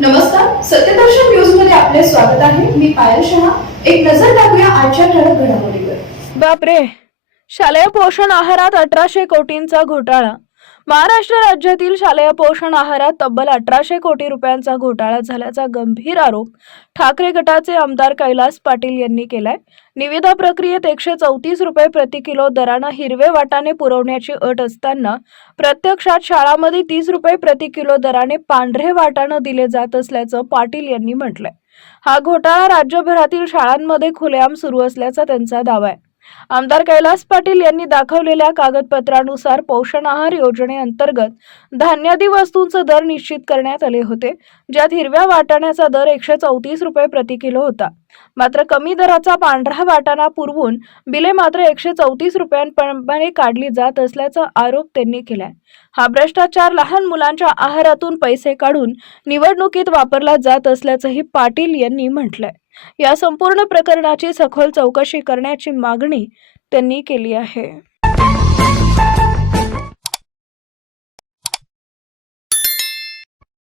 नमस्कार, सत्यदर्शन न्यूज मध्ये आपले स्वागत आहे. मी पायल शहा. एक नजर टाकूया आजच्या ठळक घडामोडीवर. बापरे, शालेय पोषण आहारात 1800 कोटींचा घोटाळा. महाराष्ट्र राज्यातील शालेय पोषण आहारात तब्बल 1800 कोटी रुपयांचा घोटाळा झाल्याचा गंभीर आरोप ठाकरे गटाचे आमदार कैलास पाटील यांनी केलाय. निविदा प्रक्रियेत 134 रुपये प्रति किलो दराने हिरवे वाटाणे पुरवण्याची अट असताना प्रत्यक्षात शाळांमध्ये 30 रुपये प्रति किलो दराने पांढरे वाटाणे दिले जात असल्याचं पाटील यांनी म्हटलंय. हा घोटाळा राज्यभरातील शाळांमध्ये खुलेआम सुरू असल्याचा त्यांचा दावा आहे. आमदार कैलास पाटील यांनी दाखवलेल्या कागदपत्रानुसार पोषण आहार योजनेअंतर्गत धान्यादी वस्तूंचे दर निश्चित करण्यात आले होते, ज्यात हिरव्या वाटाण्याचा दर 134 रुपये प्रति किलो होता. मात्र कमी दराचा पांढरा वाटाणा पुरवून बिले मात्र 134 रुपयांप्रमाणे काढली जात असल्याचा आरोप त्यांनी केलाय. हा भ्रष्टाचार लहान मुलांच्या आहारातून पैसे काढून निवडणुकीत वापरला जात असल्याचंही पाटील यांनी म्हटलंय. या संपूर्ण प्रकरणाची सखोल चौकशी करण्याची मागणी त्यांनी केली आहे.